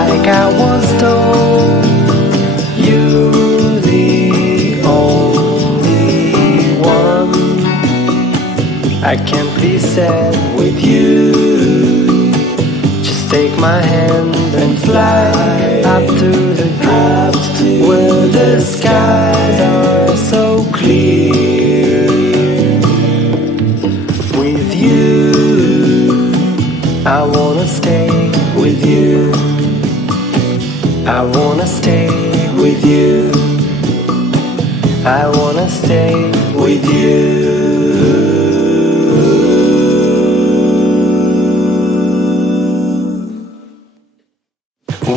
like I was told. You're the only one. I can't be sad with you. Just take my hand and fly up to the clouds where the skies are so clear. With you, I wanna stay with you. I wanna stay with you. I wanna stay with you.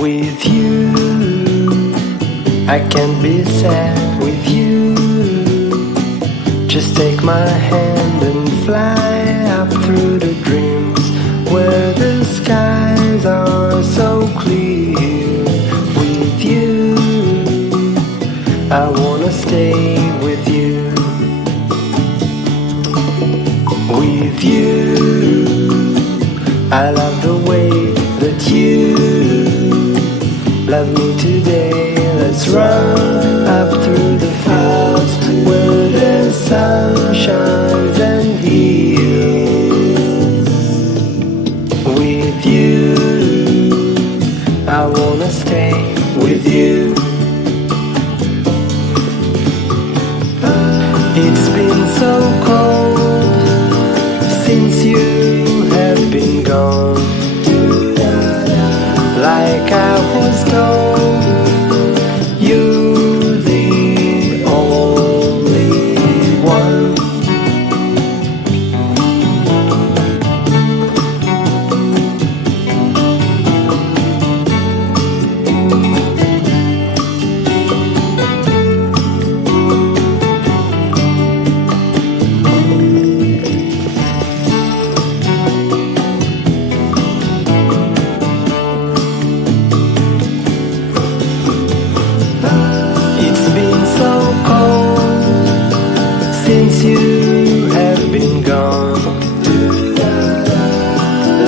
With you, I can't be sad with you. Just take my hand and fly up through the dreams where the skies are so clear. With you, I wanna stay with you. With you, I love the way that you love me today. Let's run up through the fields where the sun shines and heals. With you, I wanna stay with you. It's been so cold since you have been gone. Like I was told, you're the only one. Since you have been gone,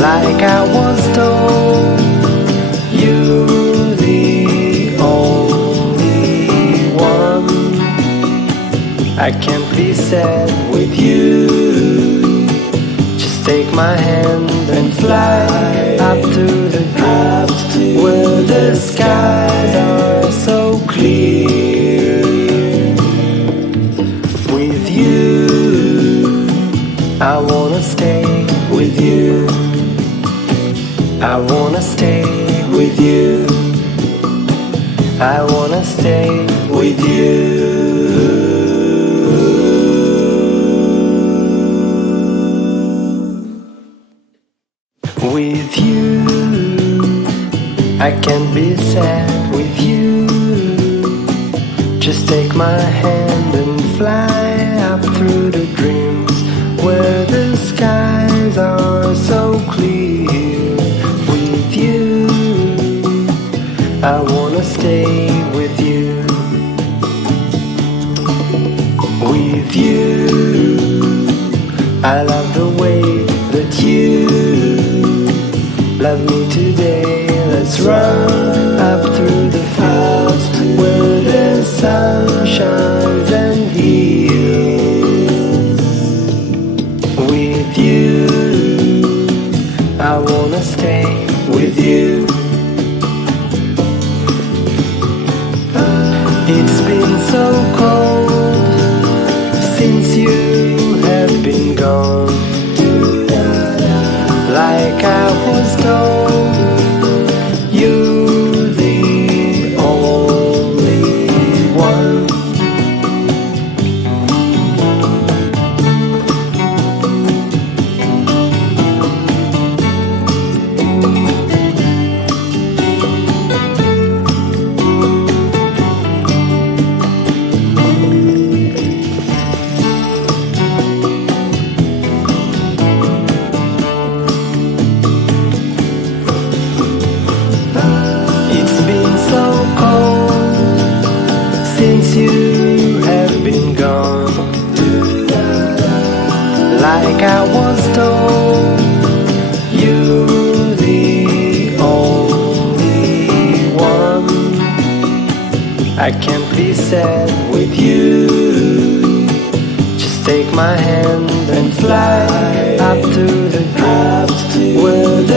like I was told, you're the only one. I can't be sad with you. Just take my hand and fly up to the clouds where the skies are so clear. With you, I wanna stay with you. I wanna stay with you. I wanna stay with you. With you, I can't be sad with you. Just take my hand and fly up through the dreams where the skies are so clear. With you, I wanna stay with you. With you, I love the way that you love me today. Let's run up through the fields where the sun shines and heals. With you, I wanna stay with you. It's been so cold since you have been gone. Like I was told, you're the only one.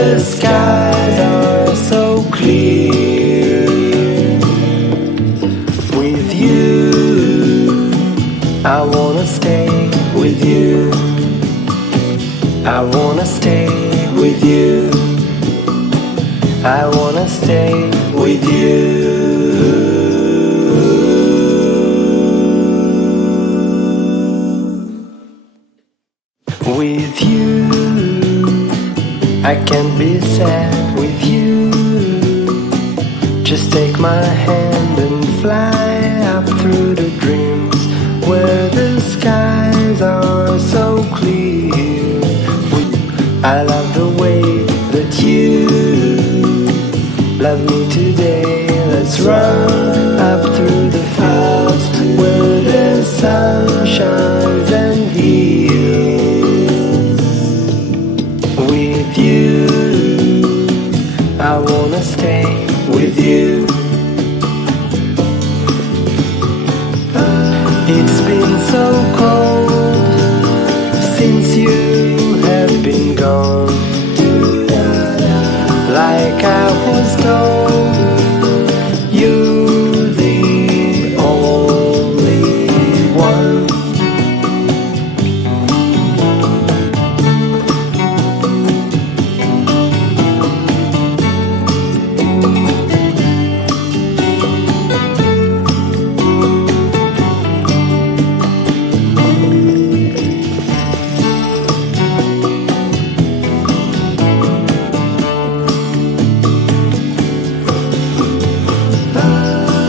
the skies are so clear. With you, I wanna stay with you. I wanna stay with you. I wanna stay with you. With you, I can't be sad with you. Just take my hand and fly up through the dreams where the skies are so clear. I love the way that you love me today. Let's run up through the clouds where the sun shines and heals. With you, I wanna stay with you. It's been so cold since you have been gone. Like I was told, you're the only one.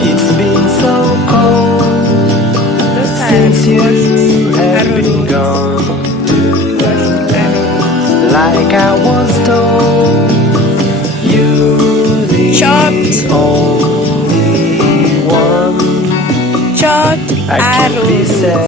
It's been so cold since you have been gone. Like I was told, you're the only one. Short I can't be arrow. sad.